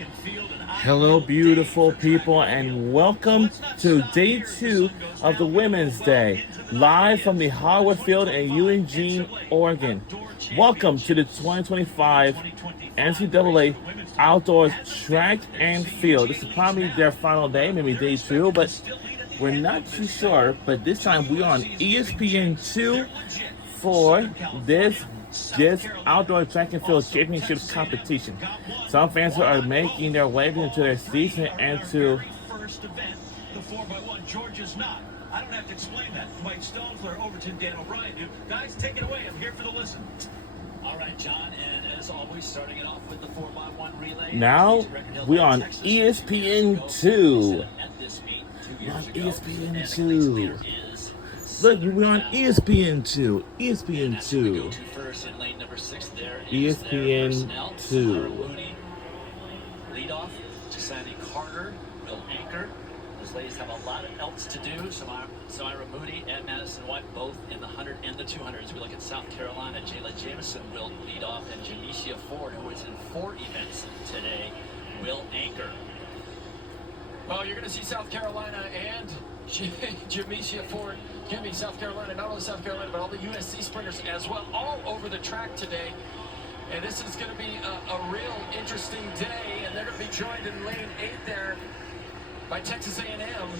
Hello, beautiful people, and welcome to day 2 of the Women's Day, live from the Howard Field in Eugene, Oregon. Welcome to the 2025 NCAA Outdoor Track and Field. This is probably their final day, maybe day 2, but we're not too sure. But this time we are on ESPN2 for this outdoor track and field championships competition. Some fans are making their way into their seats and to the 4x1. George is not. I don't have to explain that. Mike Stonesler, Overton, Dan O'Brien. Guys, take it away. I'm here for the listen. All right, John, and as always, starting it off with the 4x1 relay. Now we're on ESPN2. We're on ESPN2. Look, we're on ESPN2. ESPN2. ESPN2. Lead off to Sandy Carter, Will Anchor. Those ladies have a lot else to do. Samira Moody and Madison White both in the 100 and the 200. As we look at South Carolina, Jayla Jamison will lead off, and Jamesia Ford, who is in 4 events today, will anchor. Well, you're going to see South Carolina and Jamesia Ford, South Carolina, not only South Carolina, but all the USC sprinters as well, all over the track today. And this is going to be a real interesting day, and they're going to be joined in lane 8 there by Texas A&M.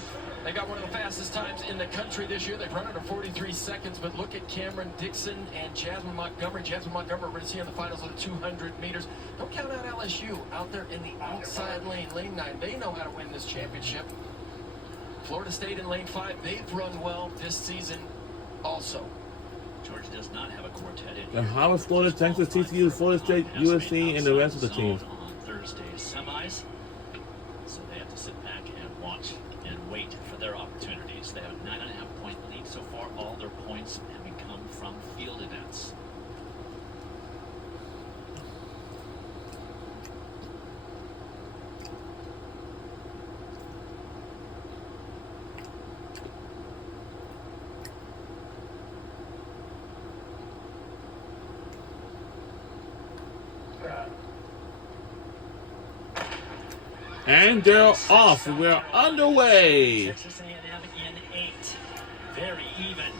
They got one of the fastest times in the country this year. They've run under 43 seconds, but look at Cameron Dixon and Jasmine Montgomery. Jasmine Montgomery, we're going to see in the finals of the 200 meters. Don't count out LSU out there in the outside lane, lane 9. They know how to win this championship. Florida State in lane 5, they've run well this season also. Georgia does not have a quartet in And how is Florida, Texas, TCU, Florida State, USC, and the rest of the teams? On Thursday's semis, so they have to sit back and watch and wait for their opportunities. They have a 9.5-point lead so far. All their points having come from field events. And they're off. We're underway. Texas A&M in 8. Very even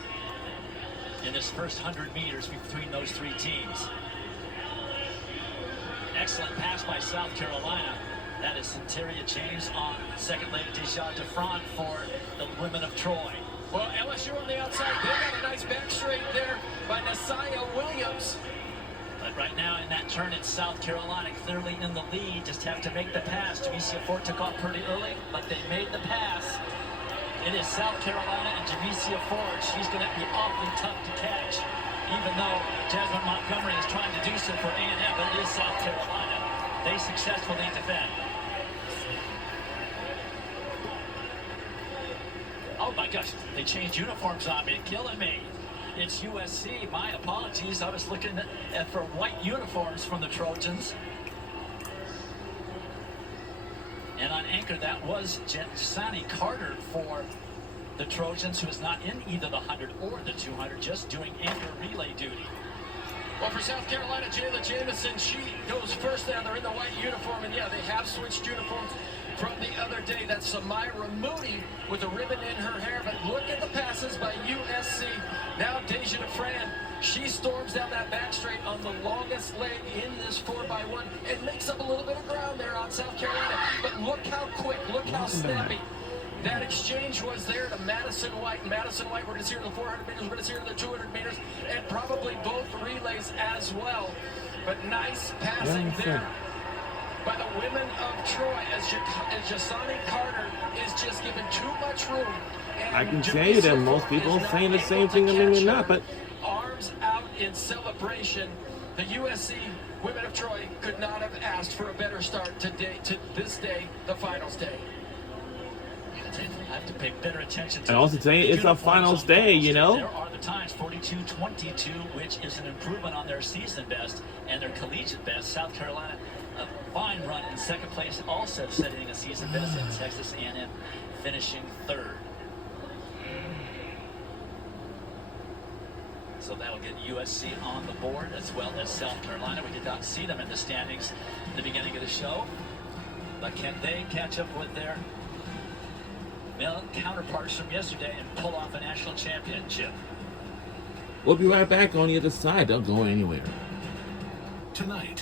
in this first 100 meters between those 3 teams. Excellent pass by South Carolina. That is Centeria James on second lane, Deja DeFront for the women of Troy. Well, LSU on the outside, they got a nice back straight there by Nasiah Williams. But right now in that turn, it's South Carolina clearly in the lead. Just have to make the pass. Jamesia Ford took off pretty early, but they made the pass. It is South Carolina and Jamesia Ford. She's going to be awfully tough to catch, even though Jasmine Montgomery is trying to do so for A&M, but it is South Carolina. They successfully defend. Oh my gosh, they changed uniforms on me, killing me. It's USC. My apologies. I was looking for white uniforms from the Trojans. And on anchor, that was Sandy Carter for the Trojans, who is not in either the 100 or the 200, just doing anchor relay duty. Well, for South Carolina, Jayla Jamison, she goes first there. They're in the white uniform, and yeah, they have switched uniforms from the other day. That's Samira Moody with a ribbon in her hair. But look at the passes by USC. Now Deja DeFran, she storms down that back straight on the longest leg in this 4x1 and makes up a little bit of ground there on South Carolina. But look how quick, look how snappy. That exchange was there to Madison White. Madison White, we're going to see her in the 400 meters, we're going to see her in the 200 meters, and probably both relays as well. But nice passing there by the women of Troy as Jasani Carter is just given too much room. And I can tell you that most people are saying the same thing, and maybe not, but arms out in celebration. The USC women of Troy could not have asked for a better start today, to this day, the finals day. I have to pay better attention to. And also today it's a finals day, you know. There are the times 42-22, which is an improvement on their season best and their collegiate best. South Carolina, a fine run in second place, also setting a season best, and Texas A&M finishing 3rd. So that'll get USC on the board as well as South Carolina. We did not see them in the standings at the beginning of the show. But can they catch up with their male counterparts from yesterday and pull off a national championship? We'll be right back on the other side. Don't go anywhere. Tonight.